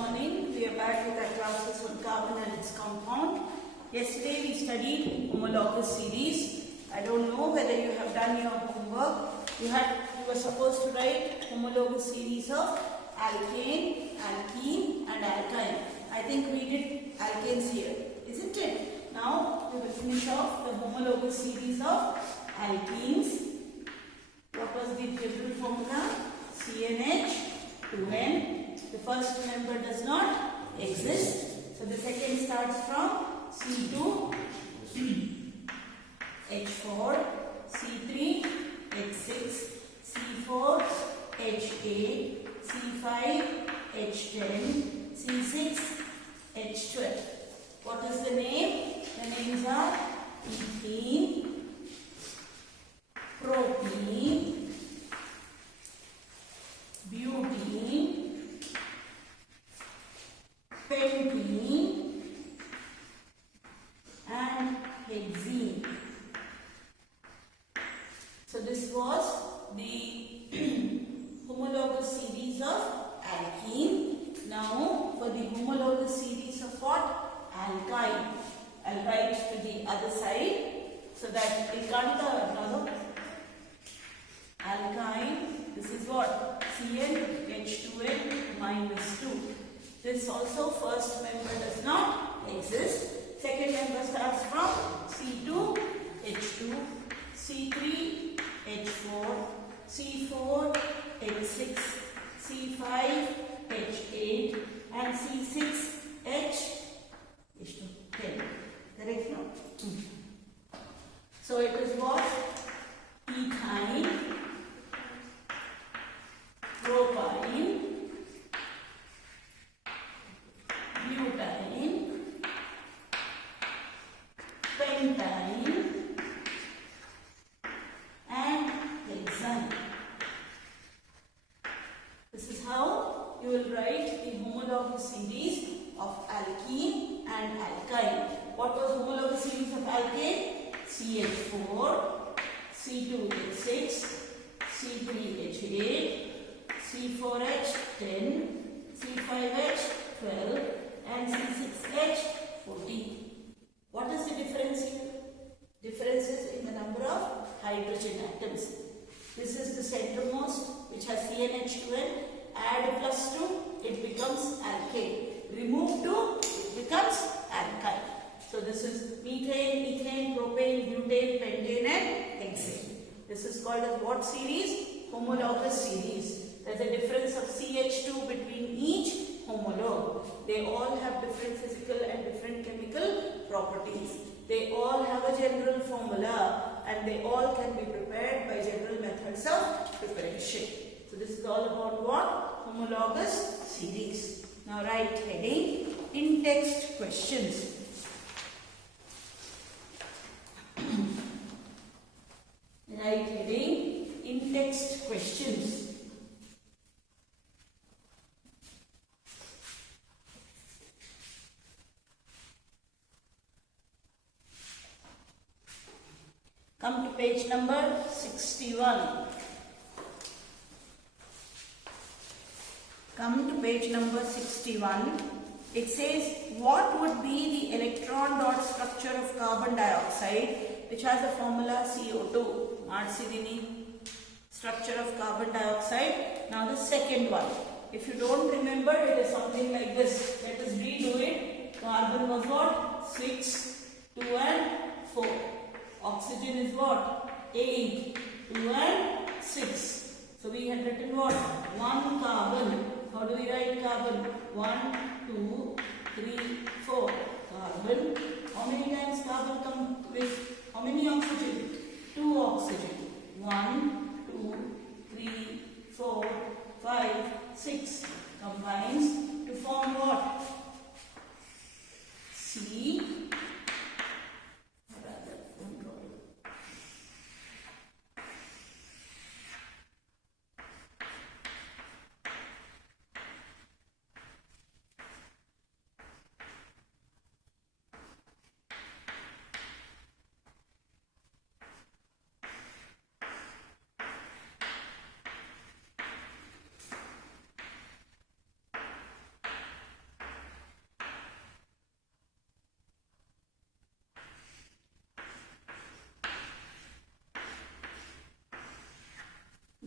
morning. We are back with our classes on carbon and its compound. Yesterday we studied homologous series. I don't know whether you have done your homework. You were supposed to write homologous series of alkane, alkene and alkyne. I think we did alkanes here, isn't it? Now we will finish off the homologous series of alkenes. What was the general formula? CnH, 2n. The first member does not exist. So the second starts from C2, H4, C3, H6, C4, H8, C5, H10, C6, H12. What is the name? The names are ethene, propene, butene, pentene and hexene. So this was the homologous series of alkene. Now for the homologous series of what? Alkyne. I'll write to the other side so that it can't another. Alkyne, this is what? Cn, H2n minus 2. This also first member does not exist. Second member starts from C2, H2, C3, H4, C4, H6, C5, H8 and C6, H10. Correct now? So it is what? Ethyne, propyne, butane, pentane and hexane. This is how you will write the homologous series of alkene and alkyne. What was homologous series of alkane? CH4, C2H6, C3H8, C4H10, C5H12 and C6H14. What is the difference here? Difference is in the number of hydrogen atoms. This is the centermost, which has CnH2n. Add +2, it becomes alkane. Remove 2, it becomes alkyne. So this is methane, ethane, propane, butane, pentane and hexane. This is called as what series? Homologous series. There is a difference of CH2 between each homologue. They all have different physical and different chemical properties. They all have a general formula and they all can be prepared by general methods of preparation. So this is all about what? Homologous series. Now write heading in text questions. Write heading in text questions. Come to page number 61. Come to page number 61. It says, what would be the electron dot structure of carbon dioxide, which has a formula CO2? Marcidini structure of carbon dioxide. Now the second one. If you don't remember, it is something like this. Let us redo it. Carbon was what? 6, 2 and 4. Oxygen is what? 8, 2 and 6. So we had written what? 1 carbon. How do we write carbon? 1, 2, 3, 4. Carbon. How many times carbon come with? How many oxygen? 2 oxygen. 1, 2, 3, 4, 5, 6. Combines to form what? C.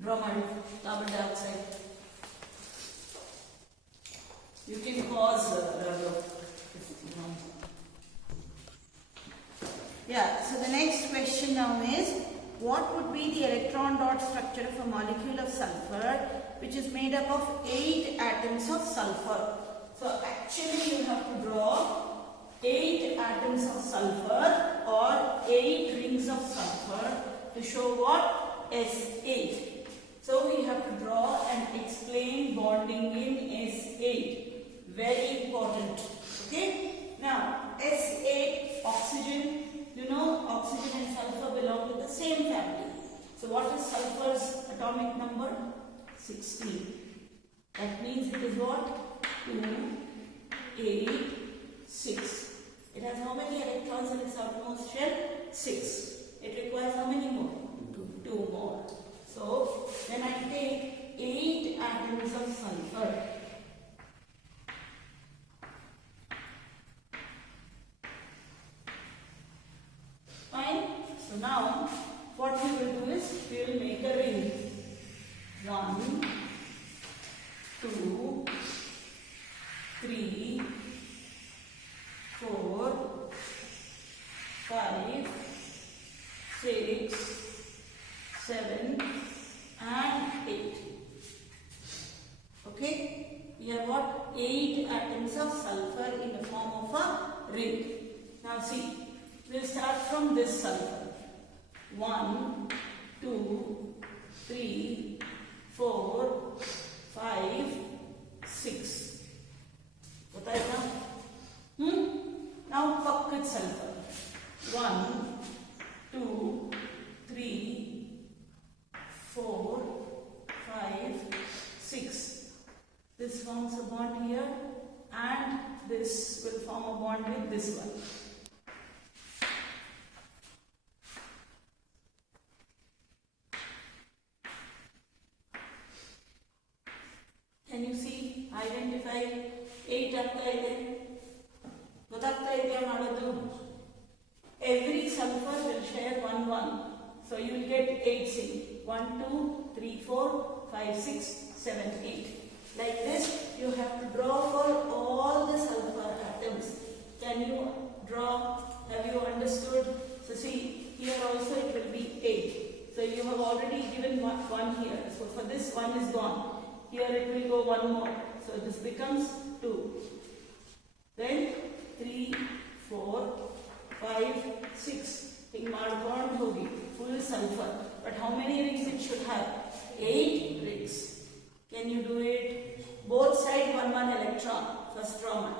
bromide, carbon dioxide. You can pause. Yeah, so the next question now is, what would be the electron dot structure of a molecule of sulfur which is made up of 8 atoms of sulfur? So actually you have to draw 8 atoms of sulfur or 8 rings of sulfur to show what? S8. So we have to draw and explain bonding in S8. Very important. Okay? Now S8, oxygen. You know, oxygen and sulfur belong to the same family. So what is sulfur's atomic number? 16. That means it is what? 2, 8, 6. It has how many electrons in its outermost shell? 6. It requires how many more? 2 more. So then I take 8 atoms of sulfur. Fine. So now what we will do is we will make a ring. 1, 2, 3, 4, 5, 6, 7 and 8. Okay? We have what? 8 atoms of sulfur in the form of a ring. Now see. We'll start from this sulfur. 1, 2, 3, 4, 5, 6. Bataega? Now pocket sulfur. 1, 2, 3, 4, 5, 6. This forms a bond here and this will form a bond with this one. Can you see? Identify 8 ಆಗ್ತಾ ಇದೆ. ಗೊತ್ತಾಗ್ತಾ ಇದೆಯಾ ಮಾಡೋದು? Every sulfur will share 1, 1. So you will get 8 C. 1, 2, 3, 4, 5, 6, 7, 8. Like this, you have to draw for all the sulfur atoms. Can you draw? Have you understood? So see, here also it will be 8. So you have already given one here. So for this one is gone. Here it will go 1 more. So this becomes 2. Then 3, 4, 5, 6. Think bond hogi. Full sulfur. But how many rings it should have? 8 rings. Can you do it? Both sides 1, 1 electron. First draw one.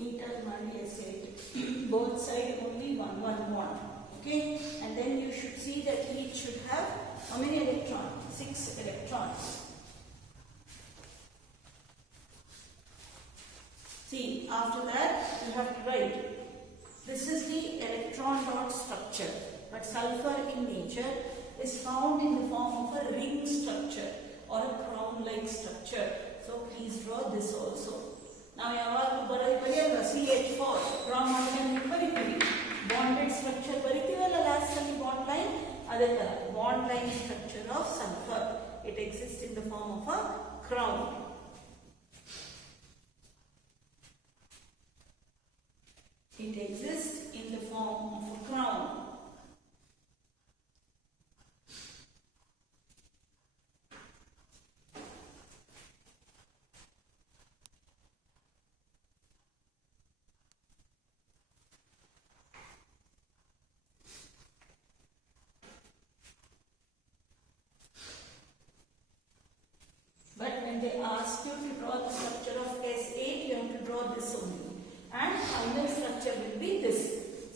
meter money S8. Both sides only 1 1 bond. Okay, and then you should see that each should have how many electrons? 6 electrons. See, after that you have to write. This is the electron dot structure, but sulfur in nature is found in the form of a ring structure or a crown-like structure. So please draw this also. Now yaವಾಗ ಬರೆಯಲ್ಲ CH4 draw ಮಾಡಿದ್ರೆ ನೀವು ಬರೀತೀವಿ. Bonded structure ಬರೀತೀವಲ್ಲ last ಅಲ್ಲಿ bond line, ಅದೇ ತರ bond line structure of sulphur. It exist in the form of a crown. It exists in the form of a crown. But when they ask you to draw the structure of S8, you have to draw this only. And final structure will be this.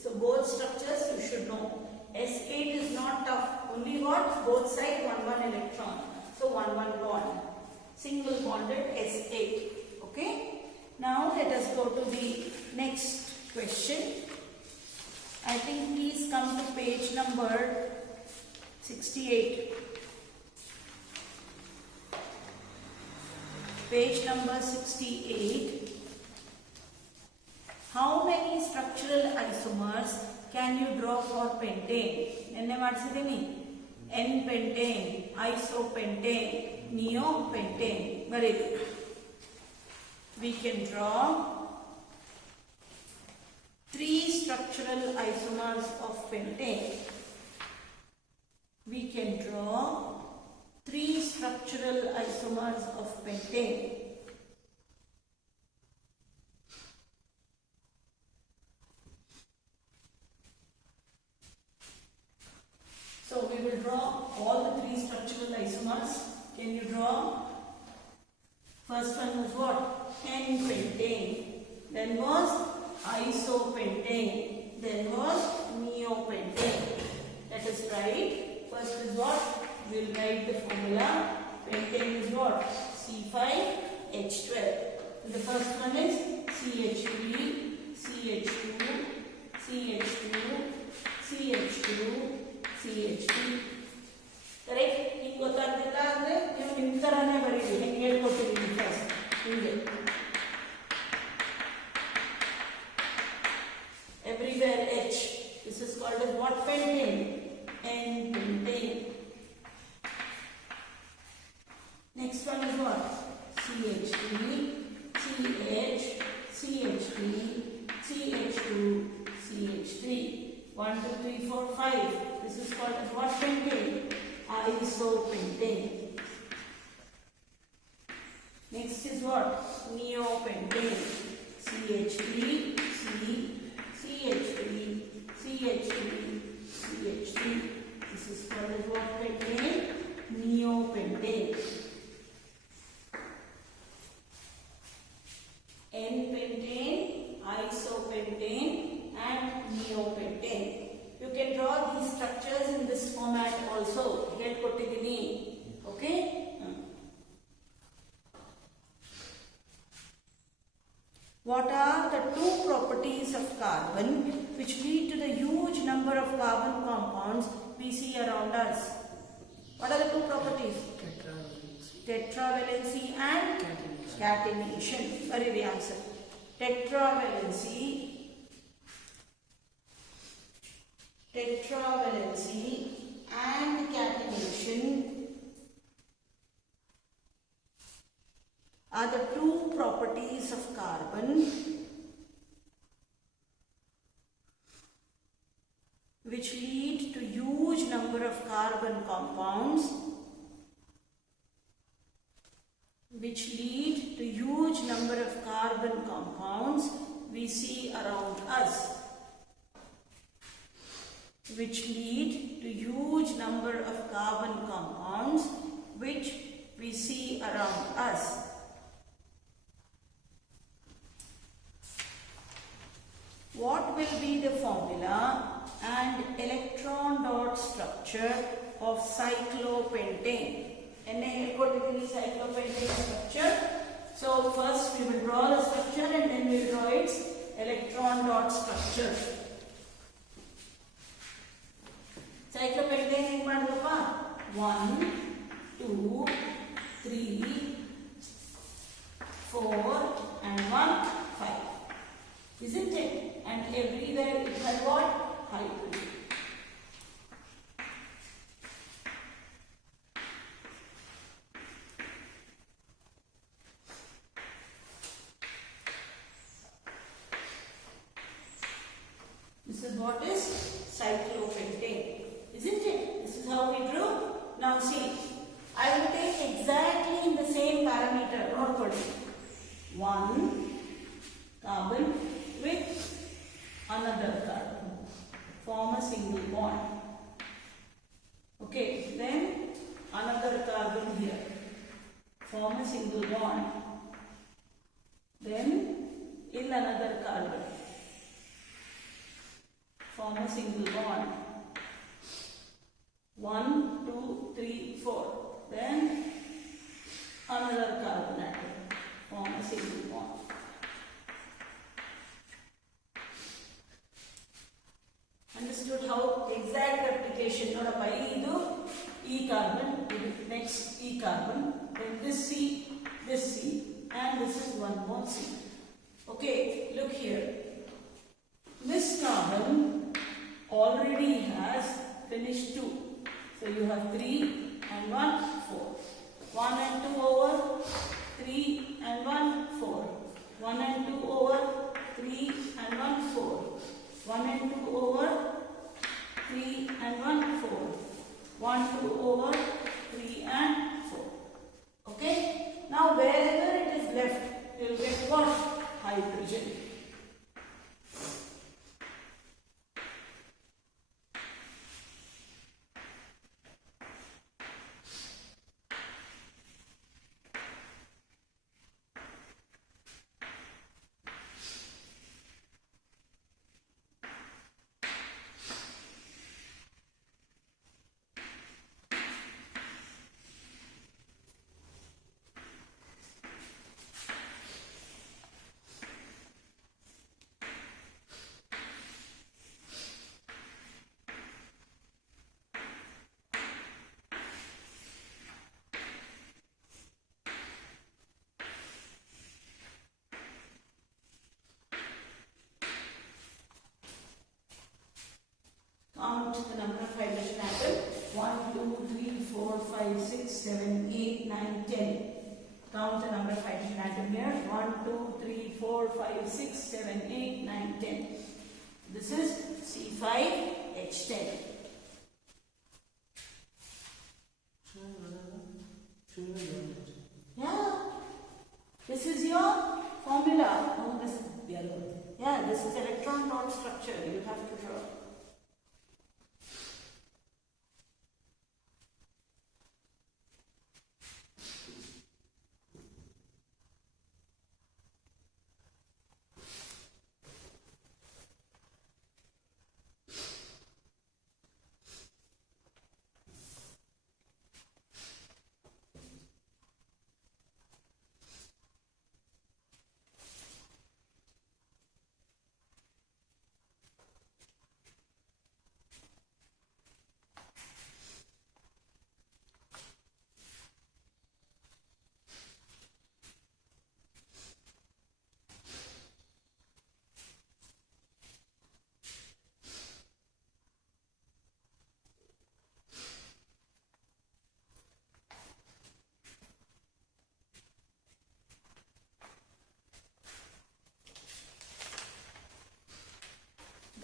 So both structures you should know. S8 is not tough. Only what? Both sides 1 1 electron. So 1 1 bond. Single bonded S8. Okay. Now let us go to the next question. I think please come to page number 68. Page number 68. How many structural isomers can you draw for pentane? Nenne ಮಾಡಿಸಿದೀನಿ. N-pentane, isopentane, neopentane. ಬರೀರಿ. We can draw 3 structural isomers of pentane. We can draw 3 structural isomers of pentane. So we will draw all the 3 structural isomers. Can you draw? First one was what? N-pentane. Then was isopentane. Then was neopentane. Let us write. First is what? We will write the formula. Pentane is what? C5H12. The first one is CH3, CH2, CH2, CH2, CH3. Correct? ಹಿಂಗೆ ಗೊತ್ತಾಗ್ತಿಲ್ಲ ಅಂದ್ರೆ ನೀವು ನಿಮ್ಮ ತರಾನೇ ಬರೀರಿ. ಹೆಂಗೆ ಹೇಳ್ಕೊಟ್ಟಿದ್ದೀನಿ first ಹಿಂಗೆ. Everywhere H. This is called as what pentane? N-pentane. Next one is what? CH3, CH, CH3, CH2, CH3. 1, 2, 3, 4, 5. This is called as what pentane? Isopentane. Next is what? Neopentane. CH3, C, CH3, CH3, CH3. This is called as what pentane? Neopentane. N-pentane, isopentane and neopentane. You can draw these structures in this format also. ಹೇಳ್ಕೊಟ್ಟಿದ್ದೀನಿ. Okay? What are the 2 properties of carbon which lead to the huge number of carbon compounds we see around us? What are the 2 properties? Tetravalency and catenation. Very the answer. Tetravalency and catenation are the 2 properties of carbon which lead to huge number of carbon compounds we see around us. Which lead to huge number of carbon compounds which we see around us. what will be the formula and electron dot structure of cyclopentane? Cyclopentane structure. So first we will draw the structure and then we will draw its electron dot structure. Cyclopentane ಹೆಂಗ್ ಮಾಡೋದಪ್ಪ? 1, 2, 3, 4 and 1, 5. Isn't it? And everywhere it has what? Hydrogen. This is what is cyclopentane. Isn't it? This is how we drew. Now see, I will take exactly in the same parameter. Note kodi. 1 carbon with another carbon. Form a single bond. Okay, then another carbon here. Form a single bond. Then in another carbon. Form a single bond. 1, 2, 3, 4. Then another carbon atom. Form a single bond. Understood how exact application? Nodappa idu E carbon, next E carbon, then this C, and this is one more C. Okay, look here. This carbon already has finished 2. So you have 3 and 1, 4. 1 and 2 over 3 and 1, 4. 1 and 2 over 3 and 1, 4. 1 and 2 over 3 and 1, 4. 1, 2 over 3 and 4. Okay? Now wherever it is left, you will get what? Hydrogen. Count the number of hydrogen atoms. 1, 2, 3, 4, 5, 6, 7, 8, 9, 10. Count the number of hydrogen atoms here. 1, 2, 3, 4, 5, 6, 7, 8, 9, 10. This is C5H10. Yeah. This is your formula. No, this is the other one. Yeah, this is electron dot structure. You have to draw.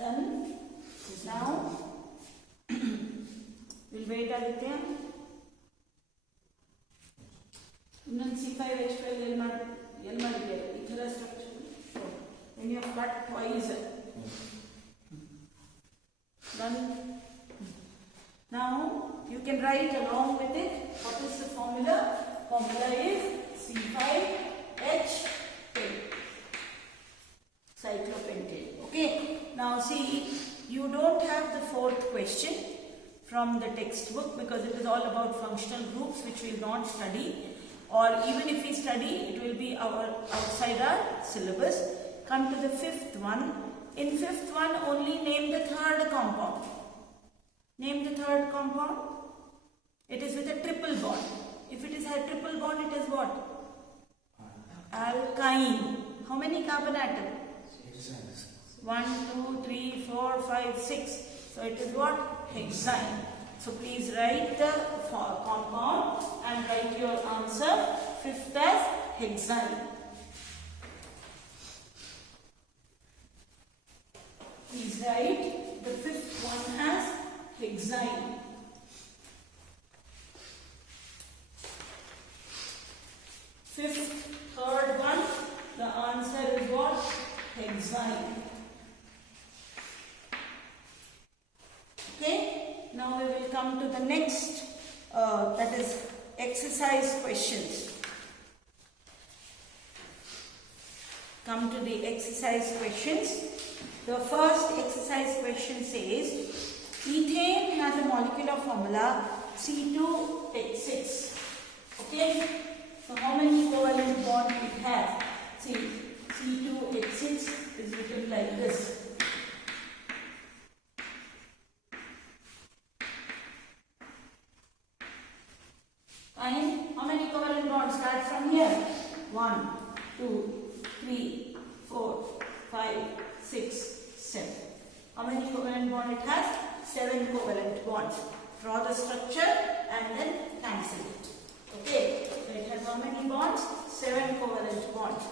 Done. Now we'll wait Aditya. Then C5H12 structure. When you have cut twice. Done. Now you can write along with it. What is the formula? Formula is C5H10. Cyclopentane. Okay. Now see, you don't have the fourth question from the textbook because it is all about functional groups which we will not study, or even if we study it will be outside our syllabus. Come to the fifth one. In fifth one only name the third compound. Name the third compound. It is with a triple bond. If it is a triple bond, it is what? Alkyne. How many carbon atoms? 1, 2, 3, 4, 5, 6. So it is what? Hexyne. So please write the compound and write your answer. Fifth as hexyne. Please write the fifth one as hexyne. Fifth, third one, the answer is what? Hexyne. Okay, now we will come to the next, that is exercise questions. Come to the exercise questions. The first exercise question says, ethane has a molecular formula C2H6. Okay, so how many covalent bonds it has? See, C2H6 is written like this. Fine. How many covalent bonds start from here? 1, 2, 3, 4, 5, 6, 7. How many covalent bonds it has? 7 covalent bonds. Draw the structure and then cancel it. Okay. So it has how many bonds? 7 covalent bonds.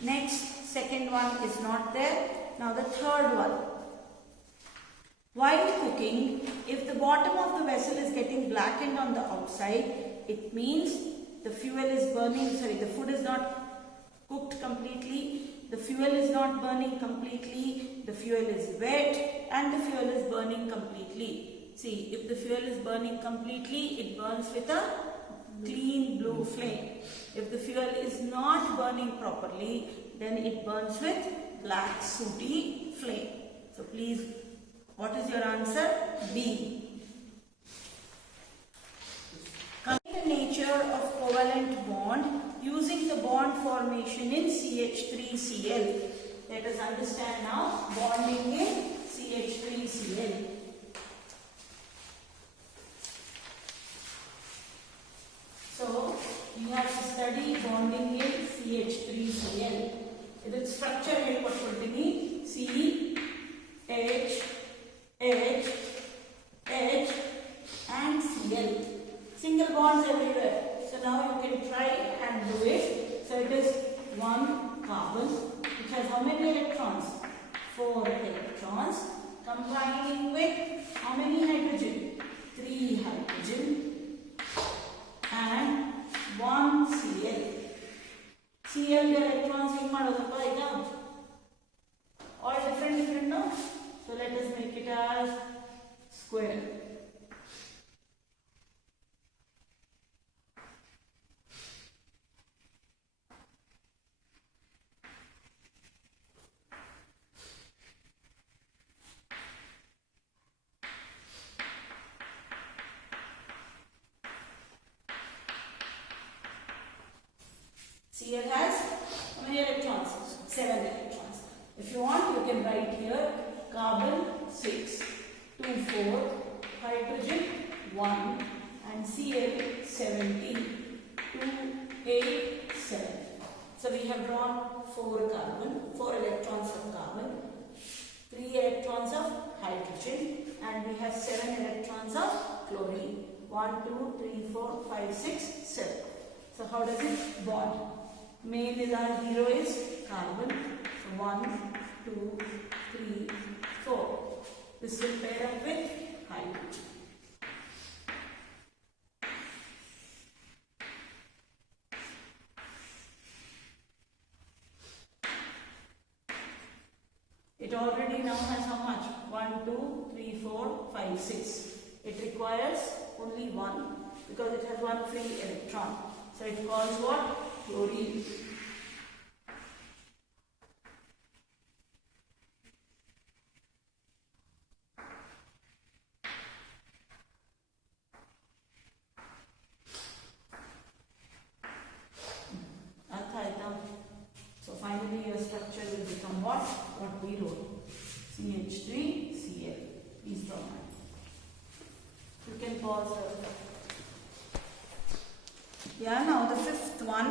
Next, second one is not there. Now the third one. While cooking, if the bottom of the vessel is getting blackened on the outside, it means the fuel is burning, the food is not cooked completely, the fuel is not burning completely, the fuel is wet and the fuel is burning completely. See, if the fuel is burning completely, it burns with a clean blue flame. If the fuel is not burning properly, then it burns with black sooty flame. So please, what is your answer? B. The nature of covalent bond using the bond formation in CH3Cl. Let us understand now bonding in CH3Cl. So you have to study bonding in CH3Cl. The structure ಹೇಳ್ಕೊಟ್ಬಿಡ್ತೀನಿ. C, H, H, H and Cl. Single bonds everywhere. So now you can try and do it. So it is one carbon which has how many electrons? 4 electrons. Combining with how many hydrogen? 3 hydrogen and 1 Cl. Cl electrons in ಮಾಡೋದಪ್ಪ all different now. So let us make it as square. Cl has how many electrons? 7 electrons. If you want, you can write here carbon 6, 2, 4, hydrogen 1 and Cl 17, 2, 8, 7. So we have drawn 4 electrons of carbon, 3 electrons of hydrogen and we have 7 electrons of chlorine. 1, 2, 3, 4, 5, 6, 7. So how does it bond? Main is our hero is carbon. So 1, 2, 3, 4. This will pair up with hydrogen. It already now has how much? 1, 2, 3, 4, 5, 6. It requires only 1 because it has 1 free electron. So it calls what? Chlorine. CH3Cl. Please draw mine. You can pause. Yeah, now the fifth one.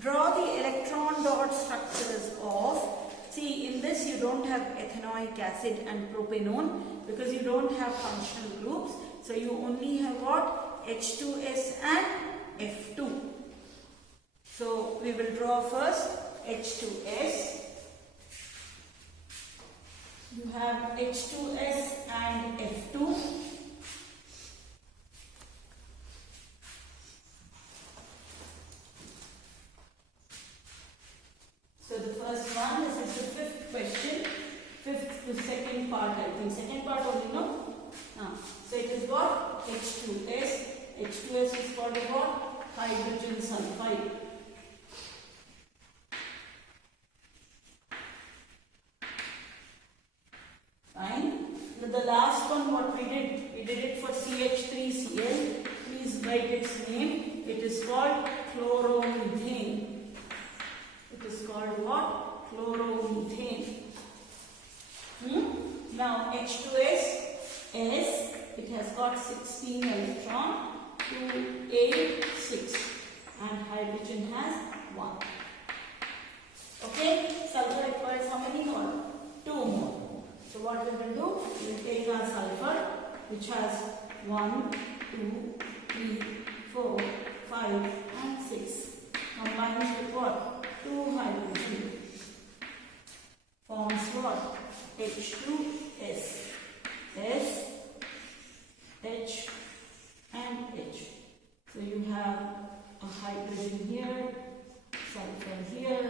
Draw the electron dot structures of. See, in this you don't have ethanoic acid and propanone because you don't have functional groups. So you only have what? H2S and F2. So we will draw first H2S. You have H2S and F2. So the first one, this is the fifth question. Fifth to second part, I think. Second part only, no? So it is what? H2S. H2S is called what? Hydrogen sulfide. Fine. Now the last one, what we did it for CH3Cl. Please write its name. It is called chloromethane. It is called what? Chloromethane. Now H2S, it has got 16 electron, 2, 8, 6, and hydrogen has 1. Okay, sulfur requires how many more? 2 more. So what we will do? We will take our sulfur, which has 1, 2, 3, 4, 5, and 6. Combines with what? 2 hydrogen. Forms what? H2S. S, H, and H. So you have a hydrogen here, sulfur here.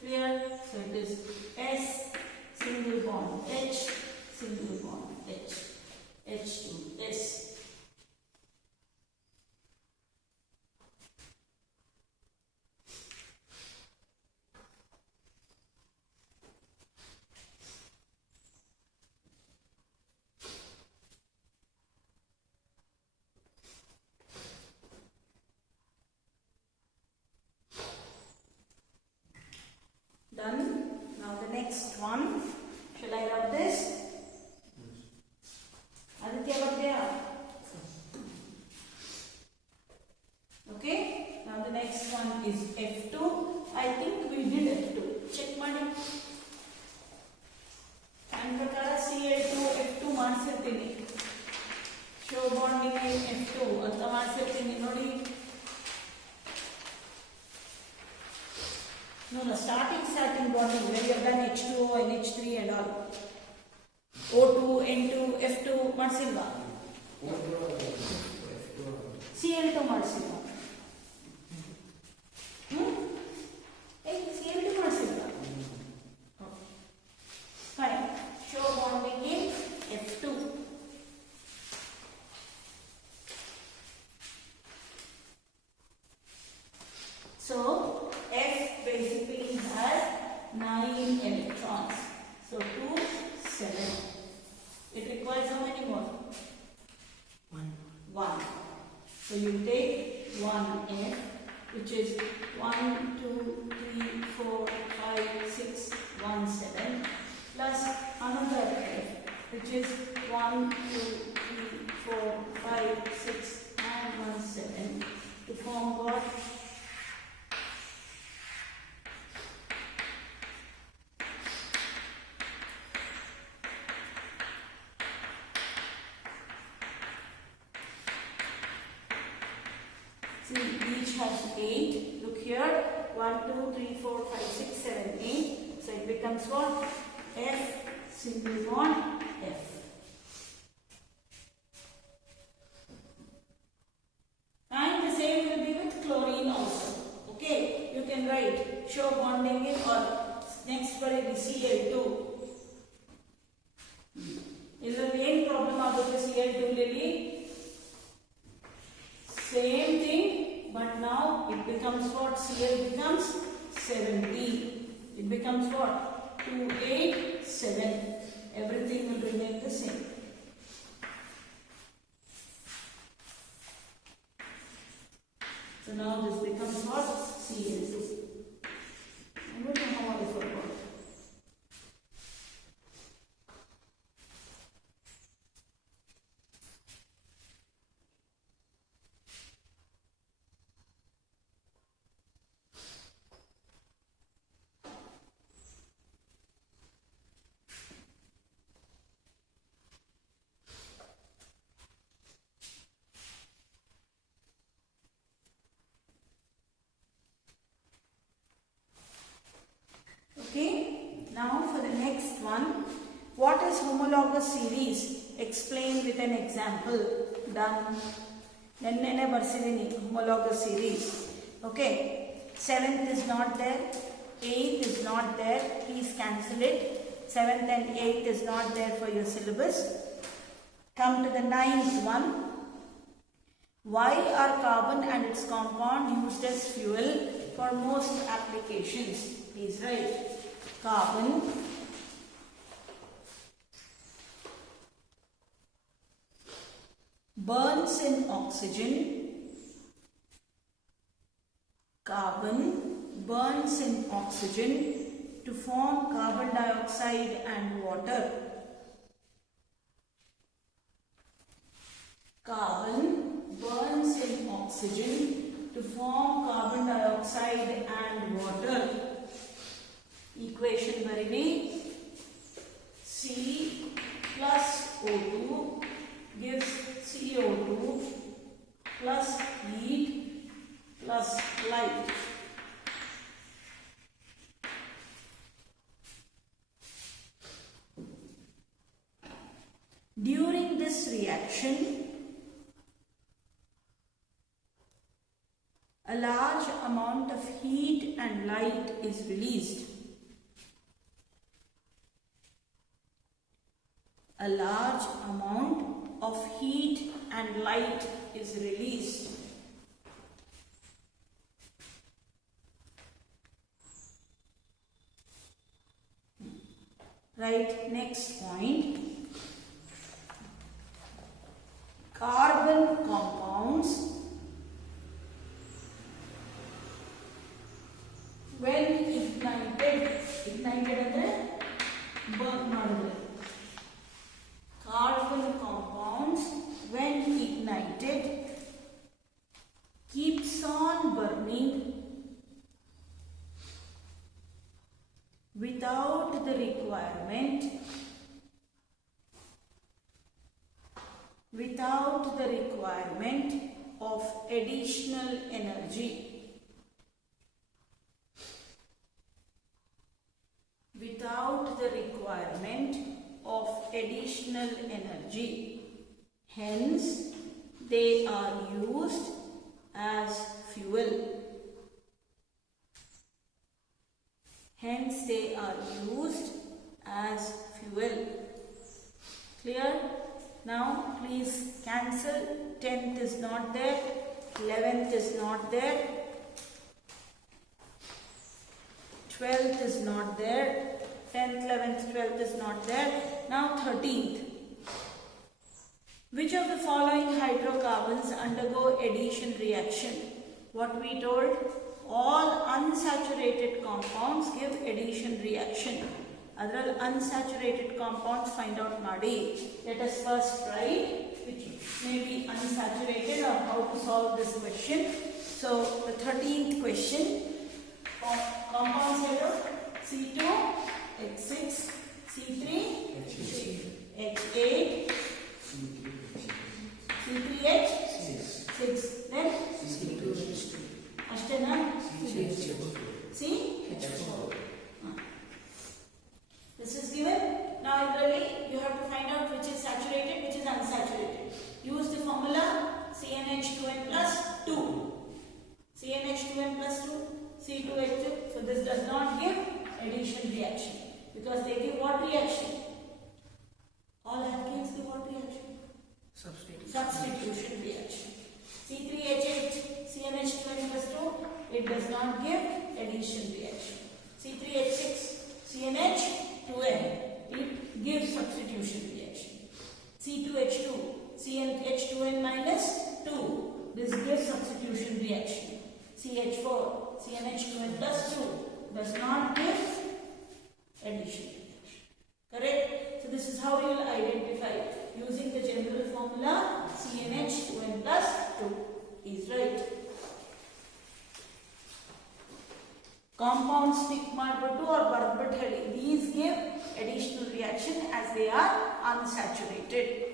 Clear? So it is S, single bond H, single bond H, H2S. Done. Now the next one. Shall I rub this? Aditya, rub there. Okay. Now the next one is F2. I think we did F2. Check money. And prakara Cl2 F2 ಮಾಡ್ಸಿರ್ತೀನಿ. Show bonding in F2 ಅಂತ ಮಾಡ್ಸಿರ್ತೀನಿ ನೋಡಿ. No, starting bonding when you have done H2O, NH3 and all. O2, N2, F2, ಮಾಡ್ಸಿಲ್ವಾ? Cl2 ಮಾಡ್ಸಿಲ್ವಾ? Cl2 ಮಾಡ್ಸಿಲ್ವಾ? Fine. Show bonding in F2. So F basically has 9 electrons. So 2, 7. It requires how many more? 1. So you take 1F, which is 1, 2, 3, 4, 5, 6, 1, 7, plus another F, which is 1, 2, 3, 4, 5, 6, and 1, 7, to form what? See, each has 8. Look here. 1, 2, 3, 4, 5, 6, 7, 8. So it becomes what? F, single bond, F. And the same will be with chlorine also. Okay, you can write show bonding in or next for it is Cl2. Is the main problem about the Cl2 Lily? Same thing, but now it becomes what? Cl becomes 17. It becomes what? 2, 8, 7. Everything will remain the same. So So now this becomes what? Cl2. I don't know how I forgot. Okay, now for the next one, what is homologous series? Explain with an example. Done. Nenne barsidini homologous series. Okay, 7th is not there, 8th is not there, please cancel it. 7th and 8th is not there for your syllabus. Come to the 9th one. Why are carbon and its compound used as fuel for most applications? Please write. Carbon burns in oxygen. Carbon burns in oxygen to form carbon dioxide and water. Carbon burns in oxygen to form carbon dioxide and water. Equation barili. C plus O2 gives CO2 plus heat plus light. During this reaction, a large amount of heat and light is released. A large amount of heat and light is released. Right, next point. Carbon compounds, when ignited andre burn madidre. Carbon compounds when ignited keeps on burning without the requirement of additional energy. Without the requirement of additional energy. Hence, they are used as fuel. Hence, they are used as fuel. Clear? Now, please cancel. 10th is not there. 11th is not there. 12th is not there. 10th, 11th, 12th is not there. Now 13th. Which of the following hydrocarbons undergo addition reaction? What we told? All unsaturated compounds give addition reaction. Other unsaturated compounds find out Madi. Let us first try which may be unsaturated or how to solve this question. So the 13th question. Compounds are C2, H6, C3, H8, C3H6, then Ashtana, CH4. This is given. Now, really, you have to find out which is saturated, which is unsaturated. Use the formula CnH2n plus 2. CnH2n plus 2, C2H2. So, this does not give addition reaction because they give what reaction? All alkanes give what reaction? Substitution reaction. C3H8, CnH2n plus 2, it does not give addition reaction. C3H6, CnH2n, it gives substitution reaction. C2H2, CnH2n minus 2, this gives substitution reaction. CH4, CnH2n plus 2 does not give addition reaction. Correct? So this is how you will identify using the general formula CnH2n plus 2 is right. Compound stigma 2 or Barber-Halley, these give additional reaction as they are unsaturated.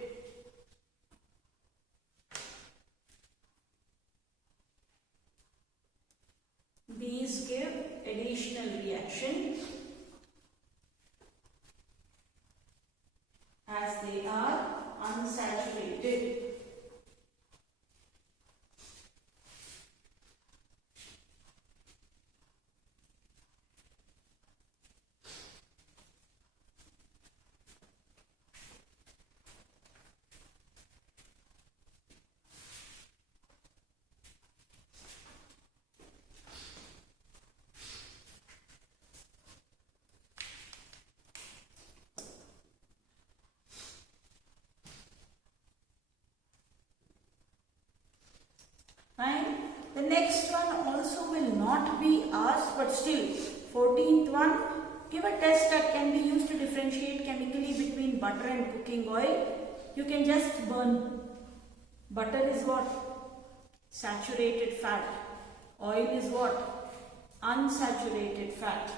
These give additional reaction as they are unsaturated. Fine. The next one also will not be asked, but still 14th one, give a test that can be used to differentiate chemically between butter and cooking oil. You can just burn. Butter is what? Saturated fat. Oil is what? Unsaturated fat.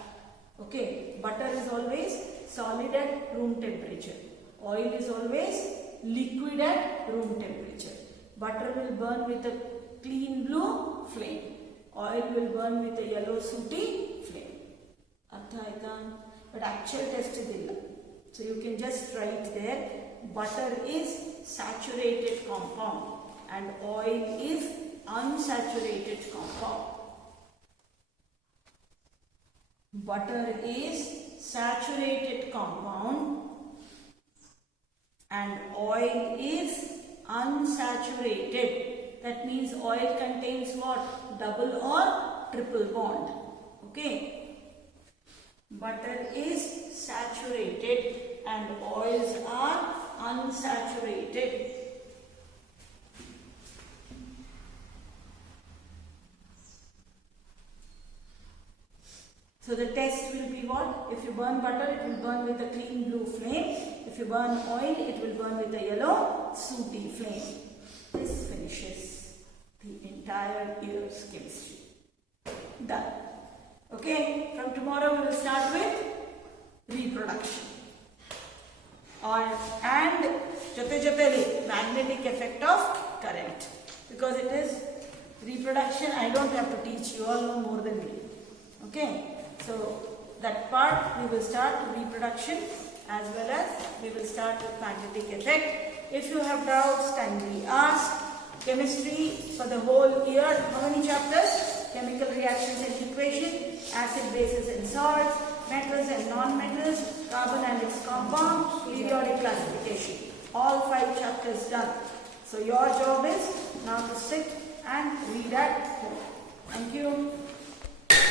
Okay, butter is always solid at room temperature. Oil is always liquid at room temperature. Butter will burn with a clean blue flame. Oil will burn with a yellow sooty flame. But actual test is illa. So you can just write there, butter is saturated compound and oil is unsaturated compound. Butter is saturated compound and oil is unsaturated. That means oil contains what? Double or triple bond. Okay. Butter is saturated and oils are unsaturated. So the test will be what? If you burn butter, it will burn with a clean blue flame. If you burn oil, it will burn with a yellow sooty flame. This finishes the entire year's chemistry. Done. Okay, from tomorrow we will start with reproduction. And joteli magnetic effect of current. Because it is reproduction, I don't have to teach, you all know more than me. Okay, so that part we will start reproduction as well as we will start with magnetic effect. If you have doubts, kindly ask. Chemistry for the whole year, how many chapters? Chemical reactions and equation, acid, bases and salts, metals and non-metals, carbon and its compound, periodic classification. All 5 chapters done. So your job is now to sit and read at home. Thank you.